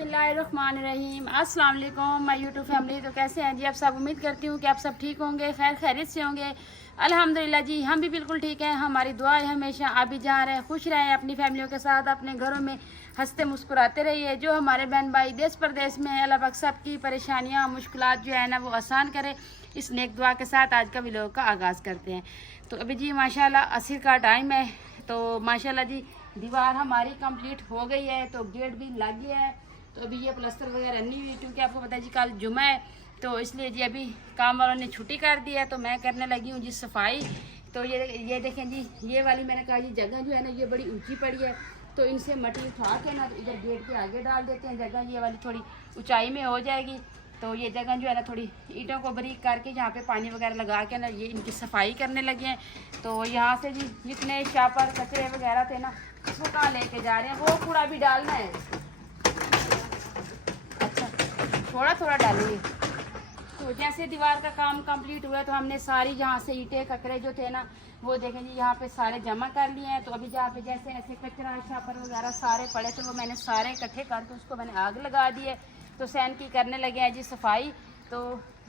बिस्मिल्लाहिर्रहमानिर्रहीम। अस्सलाम वालेकुम माय यूट्यूब फैमिली। तो कैसे हैं जी आप सब? उम्मीद करती हूँ कि आप सब ठीक होंगे, खैर खैरियत से होंगे। अल्हम्दुलिल्लाह जी हम भी बिल्कुल ठीक हैं। हमारी दुआ है हमेशा आप भी जहाँ रहें खुश रहें, अपनी फैमिलियों के साथ अपने घरों में हंसते मुस्कुराते रहिए। जो हमारे बहन भाई देश प्रदेश में है, अल्लाह पाक सब की परेशानियाँ मुश्किलात जो है ना वो आसान करे। इस नेक दुआ के साथ आज का व्लॉग का आगाज़ करते हैं। तो अभी जी माशाल्लाह असर का टाइम है, तो माशाल्लाह जी दीवार हमारी कंप्लीट हो गई है, तो गेट भी लग गया है। तो अभी ये प्लास्टर वगैरह नहीं हुई क्योंकि आपको पता है जी कल जुमा है, तो इसलिए जी अभी काम वालों ने छुट्टी कर दी है। तो मैं करने लगी हूँ जी सफाई। तो ये देखें जी, ये वाली मैंने कहा जी जगह जो है ना ये बड़ी ऊंची पड़ी है, तो इनसे मट्टी उठा के ना इधर गेट के आगे डाल देते हैं। जगह ये वाली थोड़ी ऊंचाई में हो जाएगी, तो ये जगह जो है ना थोड़ी ईंटों को बारीक करके यहाँ पे पानी वगैरह लगा के ना ये इनकी सफाई करने लगे हैं। तो यहाँ से जी जितने शापर कचरे वगैरह थे ना उसको कहाँ लेके जा रहे हैं, वो कूड़ा भी डालना है। अच्छा, थोड़ा थोड़ा डालेंगे। तो जैसे दीवार का काम कंप्लीट हुआ तो हमने सारी यहाँ से ईंटें कचरे जो थे ना वो देखें जी यहाँ पे सारे जमा कर लिए हैं। तो अभी जहाँ पे जैसे ऐसे कचरा शापर वगैरह सारे पड़े थे वो मैंने सारे इकट्ठे करके उसको मैंने आग लगा दी है। तो सैन की करने लगे हैं जी सफाई। तो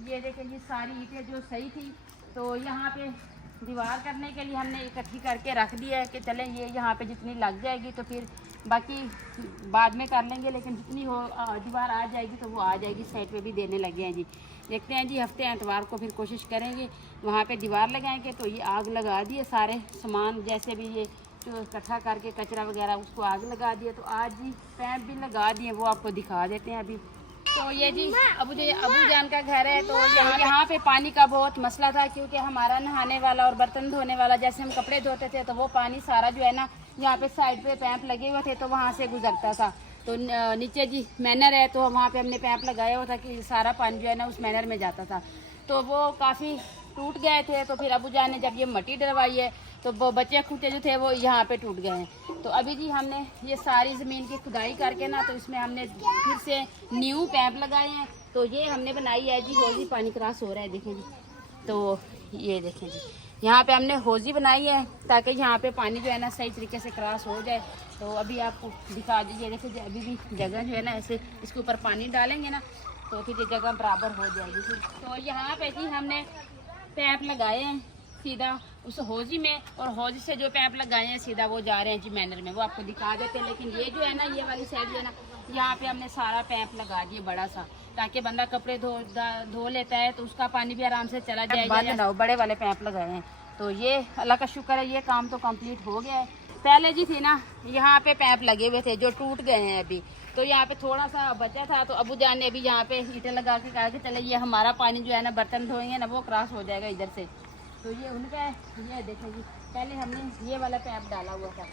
ये देखें जी सारी ईंटें जो सही थी तो यहाँ पे दीवार करने के लिए हमने इकट्ठी करके रख दिया है कि चलें ये यहाँ पे जितनी लग जाएगी तो फिर बाकी बाद में कर लेंगे, लेकिन जितनी हो दीवार आ जाएगी तो वो आ जाएगी। साइड पे भी देने लगे हैं जी। देखते हैं जी हफ्ते एतवार को फिर कोशिश करेंगे वहाँ पे दीवार लगाएंगे। तो ये आग लगा दिए, सारे सामान जैसे भी ये जो इकट्ठा करके कचरा वगैरह उसको आग लगा दिए। तो आज जी पैप भी लगा दिए, वो आपको दिखा देते हैं अभी। तो ये जी अबू जान का घर है। तो यहाँ पे पानी का बहुत मसला था क्योंकि हमारा नहाने वाला और बर्तन धोने वाला जैसे हम कपड़े धोते थे तो वो पानी सारा जो है ना यहाँ पे साइड पे पैप लगे हुए थे तो वहाँ से गुजरता था। तो नीचे जी मैनर है तो वहाँ पे हमने पैप लगाया हुआ था कि सारा पानी जो है ना उस मैनर में जाता था। तो वो काफ़ी टूट गए थे। तो फिर अबू जान ने जब ये मट्टी डलवाई है तो वो बच्चे खूटे जो थे वो यहाँ पे टूट गए हैं। तो अभी जी हमने ये सारी ज़मीन की खुदाई करके ना तो इसमें हमने फिर से न्यू पैप लगाए हैं। तो ये हमने बनाई है जी हौजी, पानी क्रॉस हो रहा है देखें जी। तो ये देखें जी यहाँ पे हमने हौजी बनाई है ताकि यहाँ पे पानी जो है ना सही तरीके से क्रॉस हो जाए। तो अभी आपको दिखा दीजिए, देखिए अभी भी जगह जो है ना ऐसे इसके ऊपर पानी डालेंगे ना तो फिर ये जगह बराबर हो जाएगी फिर। तो यहाँ पे जी हमने पैप लगाए हैं सीधा उस हौजी में, और हौजी से जो पैप लगाए हैं सीधा वो जा रहे हैं जी मैनर में, वो आपको दिखा देते हैं। लेकिन ये जो है ना ये वाली साइड जो है ना यहाँ पे हमने सारा पैप लगा दिया बड़ा सा, ताकि बंदा कपड़े धो लेता है तो उसका पानी भी आराम से चला जाएगा। बड़े वाले पैप लगाए हैं। तो ये अल्लाह का शुक्र है ये काम तो कंप्लीट हो गया है। पहले जी थी ना यहाँ पे पैप लगे हुए थे जो टूट गए हैं अभी, तो यहाँ पे थोड़ा सा बचा था। तो अबू जान ने अभी यहाँ पे ईंटें लगा के कहा कि चले ये हमारा पानी जो है ना बर्तन धोएंगे ना वो क्रॉस हो जाएगा इधर से। तो ये उनका है। ये देखें जी पहले हमने ये वाला पैप डाला हुआ था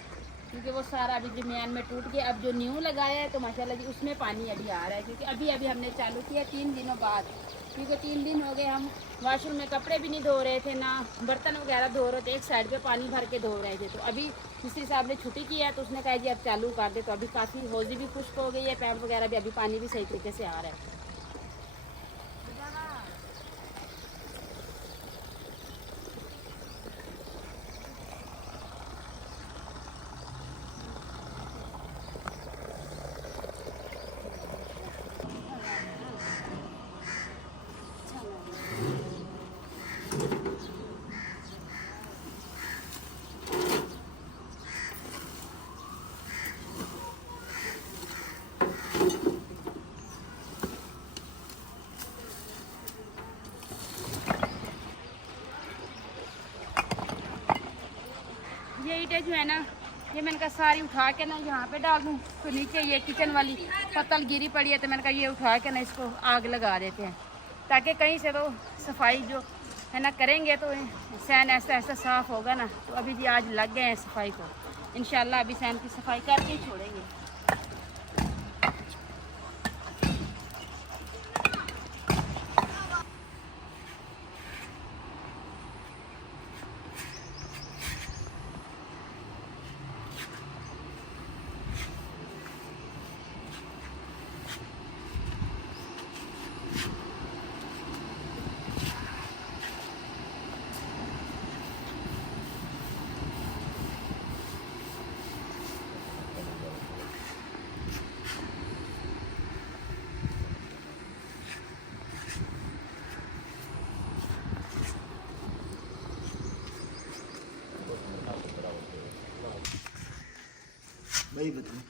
क्योंकि वो सारा अभी दरमियान में टूट गया। अब जो न्यू लगाया है तो माशाल्लाह जी उसमें पानी अभी आ रहा है क्योंकि अभी हमने चालू किया 3 दिनों बाद, क्योंकि 3 दिन हो गए हम वॉशरूम में कपड़े भी नहीं धो रहे थे ना बर्तन वगैरह धो रहे थे, एक साइड पे पानी भर के धो रहे थे। तो अभी मिस्त्री साहब ने छुट्टी की है तो उसने कहा जी अब चालू कर दे। तो अभी काफ़ी हौजी भी खुश्क हो गई है, पैप वगैरह भी अभी पानी भी सही तरीके से आ रहा है। ये ईंटें जो है ना ये मैंने कहा सारी उठा के ना यहाँ पे डाल दूँ। तो नीचे ये किचन वाली पत्तल गिरी पड़ी है तो मैंने कहा ये उठा के ना इसको आग लगा देते हैं ताकि कहीं से तो सफाई जो है ना करेंगे तो सैन ऐसा ऐसा साफ़ होगा ना। तो अभी जी आज लग गए हैं सफाई को, इंशाल्लाह अभी सैन की सफाई करके ही छोड़ेंगे। वही बताओ।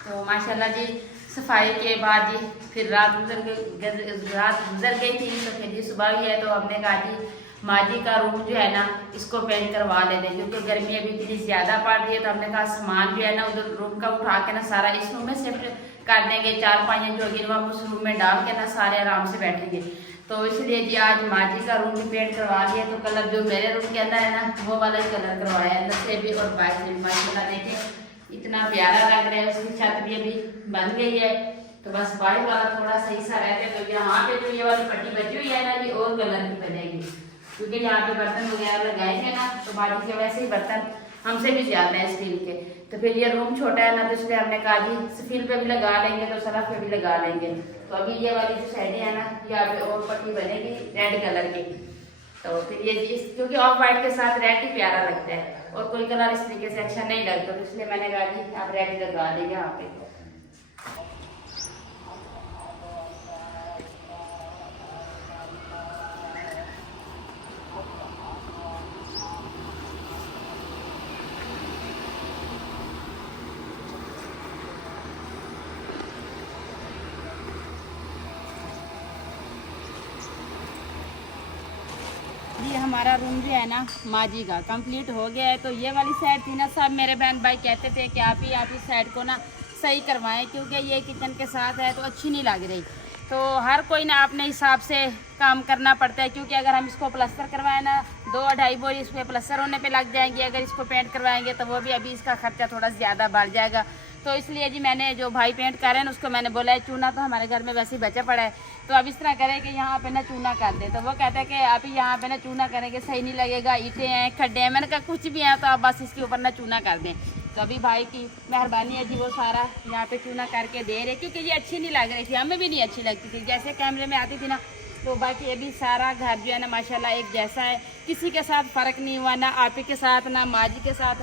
तो माशाल्लाह जी सफाई के बाद जी फिर रात गुजर गई थी, तो फिर जी सुबह भी है तो हमने कहा जी माँ जी का रूम जो है ना इसको पेंट करवा लेते हैं, क्योंकि गर्मी अभी इतनी ज़्यादा पड़ रही है। तो हमने कहा सामान जो है ना उधर रूम का उठा के ना सारा इस रूम में शिफ्ट कर देंगे, 4-5 जो होगी हम उस रूम में डाल के ना सारे आराम से बैठेंगे। तो इसलिए जी आज माँ जी का रूम भी पेंट करवा लिया। तो कलर जो मेरे रूम के अंदर है ना वो वाला ही कलर करवाया, अंदर से भी और बाहर से भी। माशाल्लाह देखिए इतना प्यारा लग रहा है। उसकी छत भी अभी बन गई है, तो बस बाहर वाला थोड़ा सही सा रहता है। तो यहाँ पे जो ये वाली पट्टी बची हुई है ना ये और कलर की बनेगी, क्योंकि यहाँ पे बर्तन वगैरह लगाएंगे ना तो बाजू के वैसे ही बर्तन हमसे भी ज्यादा है स्टील के। तो फिर ये रूम छोटा है ना तो इसलिए हमने कहा जी स्टील पे भी लगा लेंगे तो सरफ पे भी लगा लेंगे। तो अभी ये वाली जो साइडें है ना यहाँ पे और पट्टी बनेगी रेड कलर की। तो फिर ये क्योंकि ऑफ वाइट के साथ रेड ही प्यारा लगता है और कोई कलर इस तरीके से अच्छा नहीं लगता, तो इसलिए मैंने कहा जी आप रेड लगा देंगे यहाँ पे। ये हमारा रूम जो है ना माँ जी का कंप्लीट हो गया है। तो ये वाली साइड थी ना सब मेरे बहन भाई कहते थे कि आप इस साइड को ना सही करवाएं, क्योंकि ये किचन के साथ है तो अच्छी नहीं लग रही। तो हर कोई ना अपने हिसाब से काम करना पड़ता है, क्योंकि अगर हम इसको प्लास्टर करवाएं ना 2-2.5 बोरी इस पर प्लास्टर होने पे लग जाएंगे। अगर इसको पेंट करवाएंगे तो वो भी अभी इसका खर्चा थोड़ा ज़्यादा बढ़ जाएगा। तो इसलिए जी मैंने जो भाई पेंट कर रहे हैं उसको मैंने बोला है चूना तो हमारे घर में वैसे ही बचा पड़ा है, तो अब इस तरह करें कि यहाँ पे ना चूना कर दे। तो वो कहता है कि आप यहाँ पे ना चूना करेंगे सही नहीं लगेगा, ईंटें हैं खड्डे हैं। मैंने कहा कुछ भी है तो आप बस इसके ऊपर ना चूना कर दें। तो अभी भाई की मेहरबानी है जी वो सारा यहाँ पे चूना करके दे रहे, क्योंकि ये अच्छी नहीं लग रही थी, हमें भी नहीं अच्छी लगती थी जैसे कैमरे में आती थी ना। तो बाकी ये भी सारा घर जो है ना माशाल्लाह एक जैसा है, किसी के साथ फ़र्क नहीं हुआ, ना आप ही के साथ ना माँ जी के साथ।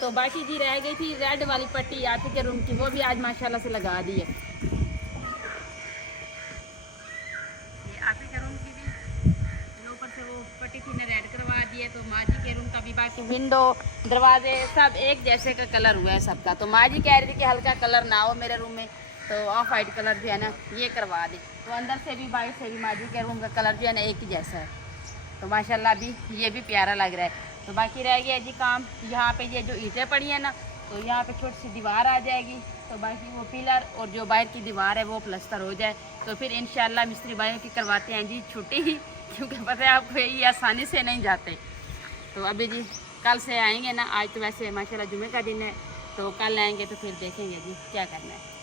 तो बाकी जी रह गई थी रेड वाली पट्टी आप ही के रूम की, वो भी आज माशाल्लाह से लगा दी है। ये आप ही के रूम की भी ऊपर से वो पट्टी थी ना रेड करवा दी है। तो माँ जी के रूम का भी बाकी विंडो दरवाजे सब एक जैसे का कलर हुआ है सबका। तो माँ जी कह रही थी कि हल्का कलर ना हो मेरे रूम में, तो ऑफ वाइट कलर जो है ना ये करवा दे। तो अंदर से भी बाहर से भी माँ जी के रूम का कलर जो है ना एक ही जैसा है। तो माशाल्लाह भी ये भी प्यारा लग रहा है। तो बाकी रह गया जी काम, यहाँ पे ये जो ईंटें पड़ी हैं ना तो यहाँ पे छोटी सी दीवार आ जाएगी। तो बाकी वो पिलर और जो बाहर की दीवार है वो प्लस्तर हो जाए तो फिर इंशाल्लाह मिस्त्री भाइयों की करवाते हैं जी छुट्टी ही, क्योंकि पता है आपको ये आसानी से नहीं जाते। तो अभी जी कल से आएंगे ना, आज तो वैसे माशाल्लाह जुमे का दिन है, तो कल आएंगे तो फिर देखेंगे जी क्या करना है।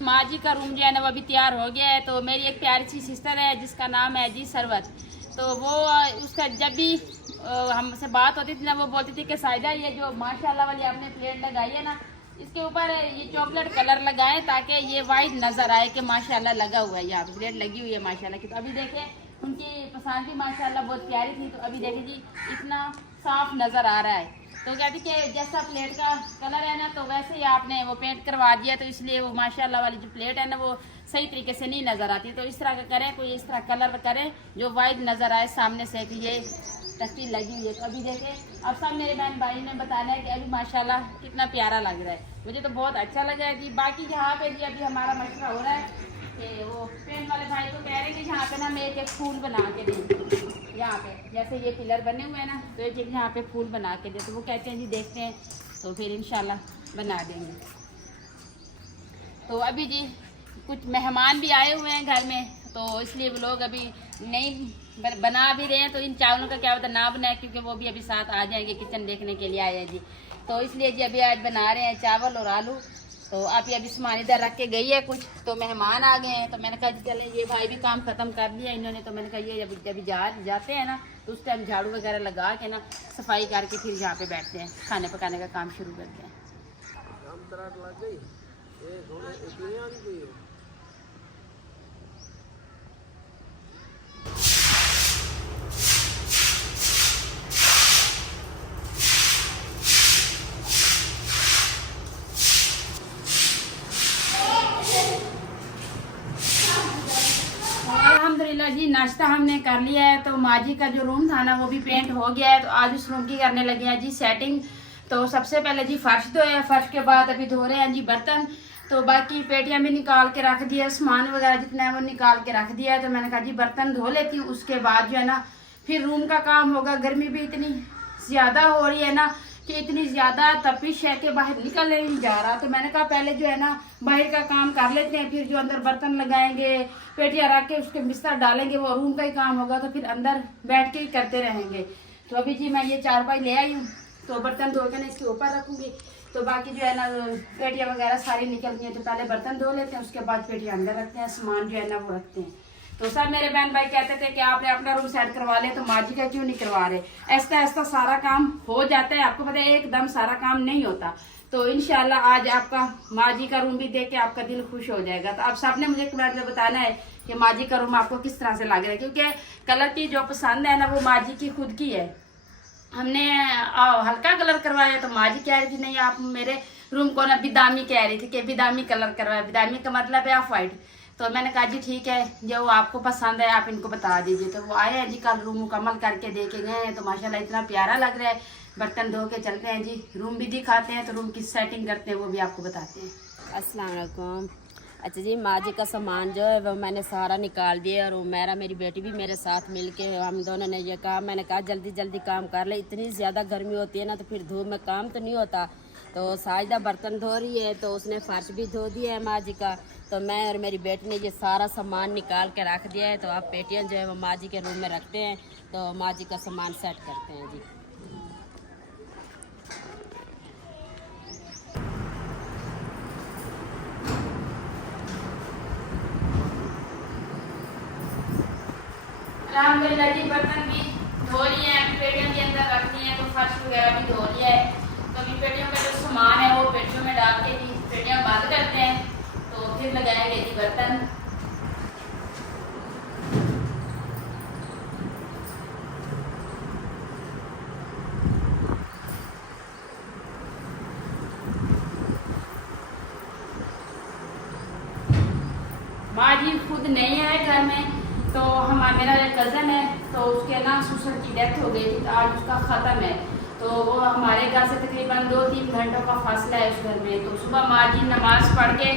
माँ जी का रूम जो है ना वो अभी तैयार हो गया है। तो मेरी एक प्यारी सी सिस्टर है जिसका नाम है जी सरवत, तो वो उसका जब भी हमसे बात होती थी ना वो बोलती थी कि साइदा ये जो माशाल्लाह वाली आपने प्लेट लगाई है ना इसके ऊपर ये चॉकलेट कलर लगाएं ताकि ये वाइट नज़र आए कि माशाल्लाह लगा हुआ है, यहाँ प्लेट लगी हुई है माशाल्लाह की। तो अभी देखें उनकी पसंद भी माशाल्लाह बहुत प्यारी थी। तो अभी देखें जी इतना साफ नज़र आ रहा है। तो कहती कि जैसा प्लेट का कलर है ना तो वैसे ही आपने वो पेंट करवा दिया, तो इसलिए वो माशाल्लाह वाली जो प्लेट है ना वो सही तरीके से नहीं नज़र आती। तो इस तरह का करें, कोई इस तरह कलर करें जो वाइट नज़र आए सामने से कि ये तस्वीर लगी हुई है। तो अभी देखें अब सब मेरे बहन भाई ने बताना है कि अभी माशाल्लाह कितना प्यारा लग रहा है, मुझे तो बहुत अच्छा लगा है जी। बाकी यहाँ पे जी अभी हमारा मशवरा हो रहा है कि वो पेंट वाले भाई तो कह रहे हैं कि यहाँ पे ना हम एक एक फूल बना के दें, यहाँ पे जैसे ये पिलर बने हुए हैं ना तो एक एक यहाँ पे फूल बना के दें। तो वो कहते हैं जी देखते हैं, तो फिर इंशाल्लाह बना देंगे। तो अभी जी कुछ मेहमान भी आए हुए हैं घर में, तो इसलिए वो लोग अभी नहीं बना भी रहे हैं। तो इन चावलों का क्या पता ना बनाए, क्योंकि वो भी अभी साथ आ जाएंगे, किचन देखने के लिए आए हैं जी। तो इसलिए जी अभी आज बना रहे हैं चावल और आलू। तो आप ये अभी सामान इधर रख के गई है कुछ, तो मेहमान आ गए हैं। तो मैंने कहा चले ये भाई भी काम ख़त्म कर दिया इन्होंने, तो मैंने कहा ये अभी जाते हैं ना तो उस टाइम झाड़ू वगैरह लगा के ना सफाई करके फिर यहाँ पे बैठते हैं, खाने पकाने का काम शुरू करते हैं। अल्हम्दुलिल्लाह जी नाश्ता हमने कर लिया है। तो माँ जी का जो रूम था ना वो भी पेंट हो गया है, तो आज उस रूम की करने लगे हैं जी सेटिंग। तो सबसे पहले जी फर्श धोया, फर्श के बाद अभी धो रहे हैं जी बर्तन। तो बाकी पेटियां भी निकाल के रख दिया, सामान वगैरह जितना है वो निकाल के रख दिया है। तो मैंने कहा जी बर्तन धो लेती हूँ, उसके बाद जो है ना फिर रूम का काम होगा। गर्मी भी इतनी ज़्यादा हो रही है ना कि इतनी ज़्यादा तपिश है कि बाहर निकल नहीं जा रहा। तो मैंने कहा पहले जो है ना बाहर का काम कर लेते हैं, फिर जो अंदर बर्तन लगाएंगे, पेटियां रख के उसके बिस्तर डालेंगे, वो रूम का ही काम होगा, तो फिर अंदर बैठ के ही करते रहेंगे। तो अभी जी मैं ये चारपाई ले आई हूँ, तो बर्तन धो के ना इसके ऊपर रखूँगी। तो बाकी जो है ना पेटियां वगैरह सारी निकल गई हैं, तो पहले बर्तन धो लेते हैं, उसके बाद पेटियां अंदर रखते हैं, सामान जो है ना वो रखते हैं। तो सब मेरे बहन भाई कहते थे कि आपने अपना रूम सेट करवा ले, तो माँ जी का क्यों नहीं करवा रहे। ऐसा ऐसा सारा काम हो जाता है, आपको पता है एकदम सारा काम नहीं होता। तो इंशाल्लाह आज आपका माँ जी का रूम भी देख के आपका दिल खुश हो जाएगा। तो आप सबने मुझे कमेंट में बताना है कि माँ जी का रूम आपको किस तरह से लग रहा है, क्योंकि कलर की जो पसंद है ना वो माँ जी की खुद की है। हमने हल्का कलर करवाया तो माँ जी कह रही थी नहीं आप मेरे रूम को ना बिदामी कह रही थी कि बिदामी कलर करवाया। बिदामी का मतलब है ऑफ वाइट। तो मैंने कहा जी ठीक है, जो आपको पसंद है आप इनको बता दीजिए। तो वो आए हैं जी, कल रूम मुकम्मल करके दे के गए हैं। तो माशाल्लाह इतना प्यारा लग रहा है। बर्तन धो के चलते हैं जी, रूम भी दिखाते हैं, तो रूम की सेटिंग करते हैं वो भी आपको बताते हैं। अस्सलाम वालेकुम। अच्छा जी, माँ जी का सामान जो है वो मैंने सारा निकाल दिया, और मेरी बेटी भी मेरे साथ मिल के हम दोनों ने ये कहा, मैंने कहा जल्दी जल्दी काम कर ले, इतनी ज़्यादा गर्मी होती है ना तो फिर धूप में काम तो नहीं होता। तो साजिदा बर्तन धो रही है, तो उसने फर्श भी धो दिया है माँ जी का। तो मैं और मेरी बेटी ने ये सारा सामान निकाल के रख दिया है। तो आप पेटियाँ जो है वो माँ जी के रूम में रखते हैं, तो माँ जी का सामान सेट करते हैं जी। अल्हम्दुलिल्लाह जी बर्तन भी धो लिए हैं, पेटियों के अंदर रखनी है, तो फर्श वगैरह भी धो लिया है। तो अभी पेटियों का जो सामान है वो पेटियों में डाल के जी पेटियाँ बंद करते हैं, तो फिर लगाएंगे जी बर्तन। माँ जी खुद नहीं है घर में, तो मेरा एक कज़न है, तो उसके ना ससुर की डेथ हो गई थी, तो आज उसका ख़त्म है। तो वो हमारे घर से तकरीबन 2-3 घंटों का फासला है उस घर में। तो सुबह माँ जी नमाज़ पढ़ के,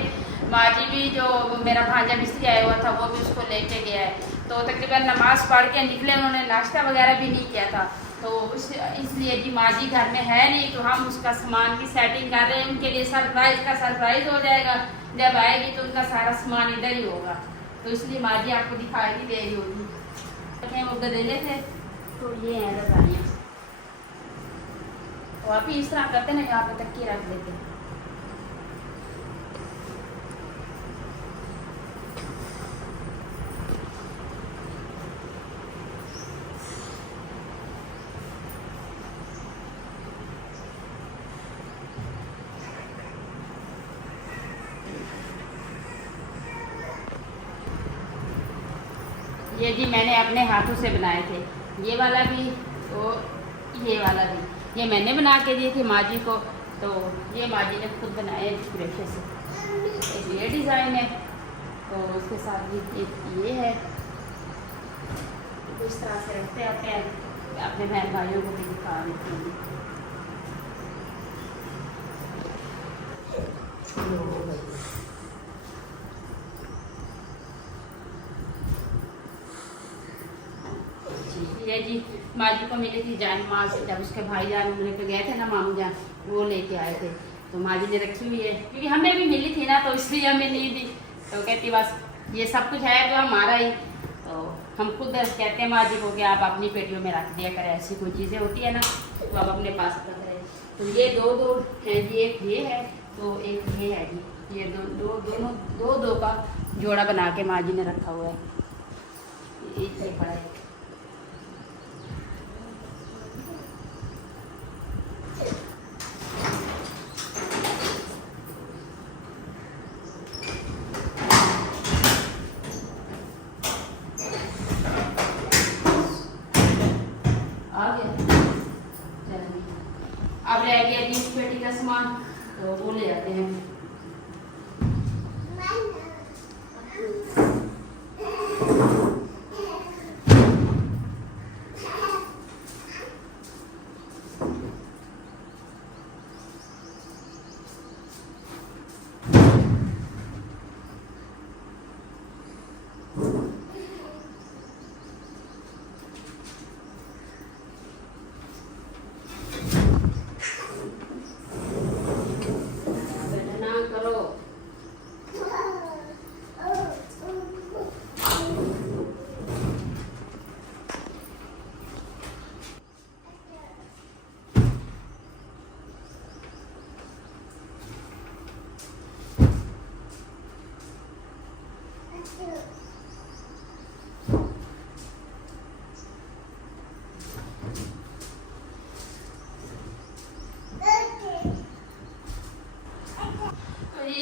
माँ जी भी जो मेरा भांजा मिस्त्री आया हुआ था वो भी उसको लेके गया है। तो तकरीबन नमाज़ पढ़ के निकले, उन्होंने नाश्ता वगैरह भी नहीं किया था। तो इसलिए जी माँ जी घर में है नहीं, तो हम उसका सामान की सेटिंग कर रहे हैं। उनके लिए सरप्राइज़ का सरप्राइज़ हो जाएगा, जब आएगी तो उनका सारा सामान इधर ही होगा। तो इसलिए माँ जी आपको दिखाई नहीं दे रही होगी। वो गदेले थे, तो ये हैं रजाइयाँ। तो आप ही इस तरह करते ना, यहाँ पे तकिए रख देते हैं। ये जी मैंने अपने हाथों से बनाए थे, ये वाला भी और ये वाला भी। ये मैंने बना के दी थी माँ जी को, तो ये माँ जी ने खुद बनाए ब्रेशे से। एक ये डिज़ाइन है, तो उसके साथ भी एक ये है। तो इस तरह से रखते आते हैं, अपने बहन भाइयों को भी दिखा देते हैं। ये जी माँ जी को मिली थी जान माँ से, जब उसके भाईजान उम्र पे गए थे ना, मामू जान, वो लेके आए थे, तो माँ जी ने रखी हुई है, क्योंकि हमें भी मिली थी ना, तो इसलिए हमें नहीं दी। तो कहती बस ये सब कुछ है तो हमारा ही, तो हम खुद कहते हैं माँ जी को कि आप अपनी पेटियों में रख दिया करें, ऐसी कोई चीज़ें होती है ना तो आप अपने पास रख रहे हैं। तो ये दो है जी, एक ये है तो एक ये है जी, ये दोनों दो का जोड़ा बना के माँ जी ने रखा हुआ है। ये पड़ा है। अब रह गया जी पेटी का सामान, तो वो ले आते हैं।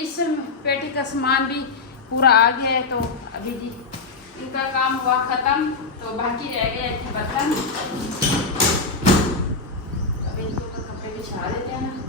इस पेटी का सामान भी पूरा आ गया है, तो अभी जी इनका काम हुआ ख़त्म, तो बाकी रह गए थे बर्तन। अभी इनको तो कपड़े बिछा देते हैं ना।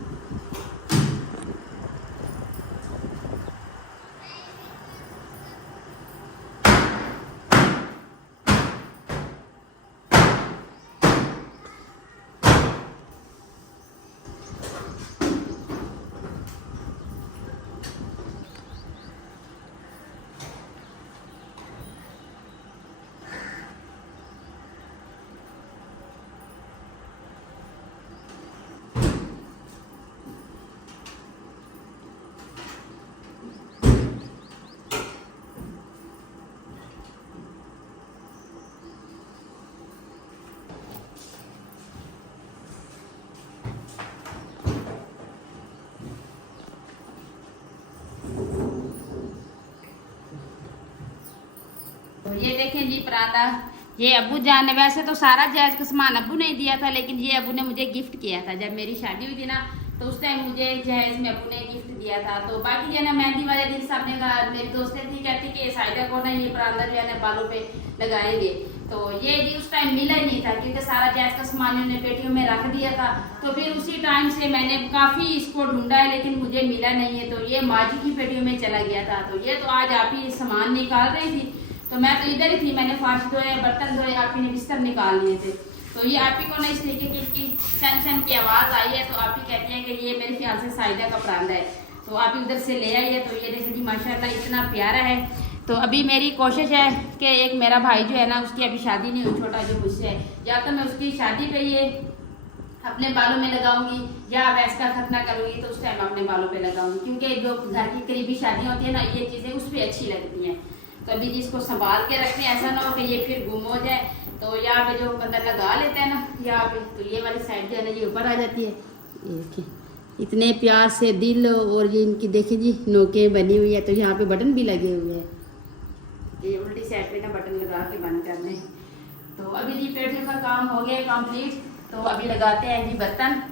तो ये देखें जी परांदा, ये अब्बू जान ने, वैसे तो सारा जहेज का सामान अब्बू ने दिया था, लेकिन ये अब्बू ने मुझे गिफ्ट किया था। जब मेरी शादी हुई थी ना, तो उस टाइम मुझे जहेज में अब्बू ने गिफ्ट दिया था। तो बाकी जो है ना, मेहंदी वाले दिन सबने कहा, मेरी दोस्तें थी कहती कि साइदा को ना ये परांदा जो है ना बालों पे लगाएंगे। तो ये जी उस टाइम मिला ही नहीं था, क्योंकि सारा जहेज का सामान उन्होंने पेटियों में रख दिया था। तो फिर उसी टाइम से मैंने काफ़ी इसको ढूंढा है, लेकिन मुझे मिला नहीं है। तो ये माँ जी की पेटियों में चला गया था। तो ये तो आज आप ही सामान निकाल रही थी, तो मैं तो इधर ही थी, मैंने फास्ट धोए, बर्तन धोए, आप ही ने बिस्तर निकाल लिए थे। तो ये आप ही को ना इस तरीके की इसकी छन छन की आवाज़ आई है, तो आप ही कहते हैं कि ये मेरे ख्याल से साइदा का परांदा है। तो आप ही उधर से ले आई है। तो ये देखिए जी माशाल्लाह इतना प्यारा है। तो अभी मेरी कोशिश है कि एक मेरा भाई जो है ना, उसकी अभी शादी नहीं हुई, छोटा जो मुझसे है, या तो मैं उसकी शादी पे ये अपने बालों में लगाऊंगी, या वैस का खतना करूंगी तो उस टाइम अपने बालों पे लगाऊंगी, क्योंकि जो घर की करीबी शादियाँ होती है ना, ये चीज़ें उस पर अच्छी लगती हैं। तो अभी जिसको संभाल के रखें, ऐसा ना हो कि ये फिर गुम हो जाए। तो यहाँ पे जो बंदा लगा लेता है ना यहाँ पे, तो ये वाली साइड जो है ना ये ऊपर आ जाती है। ये देखिए इतने प्यार से दिल, और ये इनकी देखिए जी नोकें बनी हुई है। तो यहाँ पे बटन भी लगे हुए हैं, ये उल्टी साइड पे ना बटन लगा के बंद करने। तो अभी जी पेटियों का काम हो गया कंप्लीट। तो अभी लगाते हैं जी बर्तन।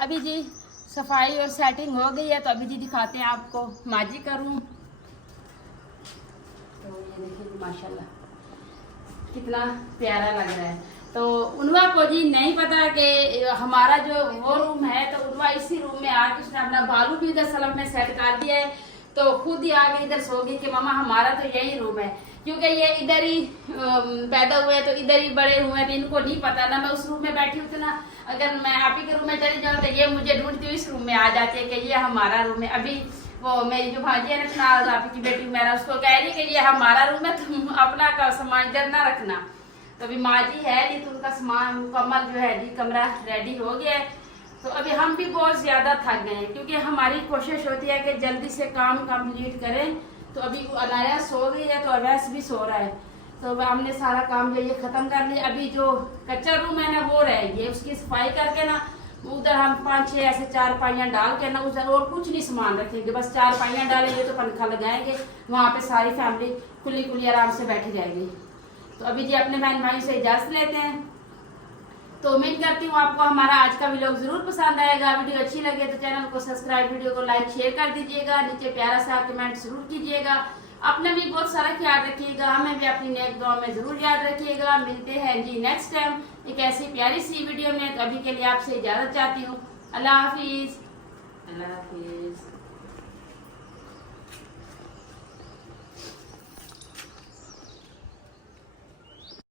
अभी जी सफाई और सेटिंग हो गई है, तो अभी जी दिखाते हैं आपको माजी का रूम। तो ये देखिए जी माशाल्लाह कितना प्यारा लग रहा है। तो उनवा को जी नहीं पता कि हमारा जो वो रूम है, तो उनवा इसी रूम में आके उसने अपना बालू भी इधर सलम में सेट कर दिया है। तो खुद ही आके इधर सो गई कि मामा हमारा तो यही रूम है, क्योंकि ये इधर ही पैदा हुए हैं, तो इधर ही बड़े हुए हैं, तो इनको नहीं पता ना मैं उस रूम में बैठी हूँ। तो ना अगर मैं आप ही के रूम में चली जाऊँ तो ये मुझे ढूंढती हुई इस रूम में आ जाती है कि ये हमारा रूम है। अभी वो मेरी जो भाजी है ना आप की बेटी मेरा, उसको कह रही कि ये हमारा रूम है, तुम अपना का सामान इधर ना रखना। तो अभी माँ जी है जी, तो उनका सामान मुकम्मल जो है जी कमरा रेडी हो गया है। तो अभी हम भी बहुत ज़्यादा थक गए हैं, क्योंकि हमारी कोशिश होती है कि जल्दी से काम कंप्लीट करें। तो अभी अनाया सो गई है, तो अवैस भी सो रहा है। तो हमने सारा काम जो ये ख़त्म कर लिया। अभी जो कच्चा रूम है ना वो रह गया, उसकी सफाई करके ना उधर हम 5-6 ऐसे 4 पाइयाँ डाल के ना उधर और कुछ नहीं सामान रखेंगे, बस 4 पाइयाँ डालेंगे तो पंखा लगाएंगे, वहाँ पे सारी फैमिली खुली खुली आराम से बैठी जाएगी। तो अभी जी अपने बहन भाई से इजाज़त लेते हैं। तो उम्मीद करती हूँ आपको हमारा आज का व्लॉग जरूर पसंद आएगा। वीडियो अच्छी लगे तो चैनल को सब्सक्राइब, वीडियो को लाइक शेयर कर दीजिएगा, नीचे प्यारा सा कमेंट जरूर कीजिएगा। अपने भी बहुत सारा ख्याल रखिएगा, हमें भी अपनी नेक दुआ में जरूर याद रखिएगा। मिलते हैं जी नेक्स्ट टाइम एक ऐसी प्यारी सी वीडियो में। तो अभी के लिए आपसे इजाजत चाहती हूँ। अल्लाह हाफिज। अल्लाह हाफिज।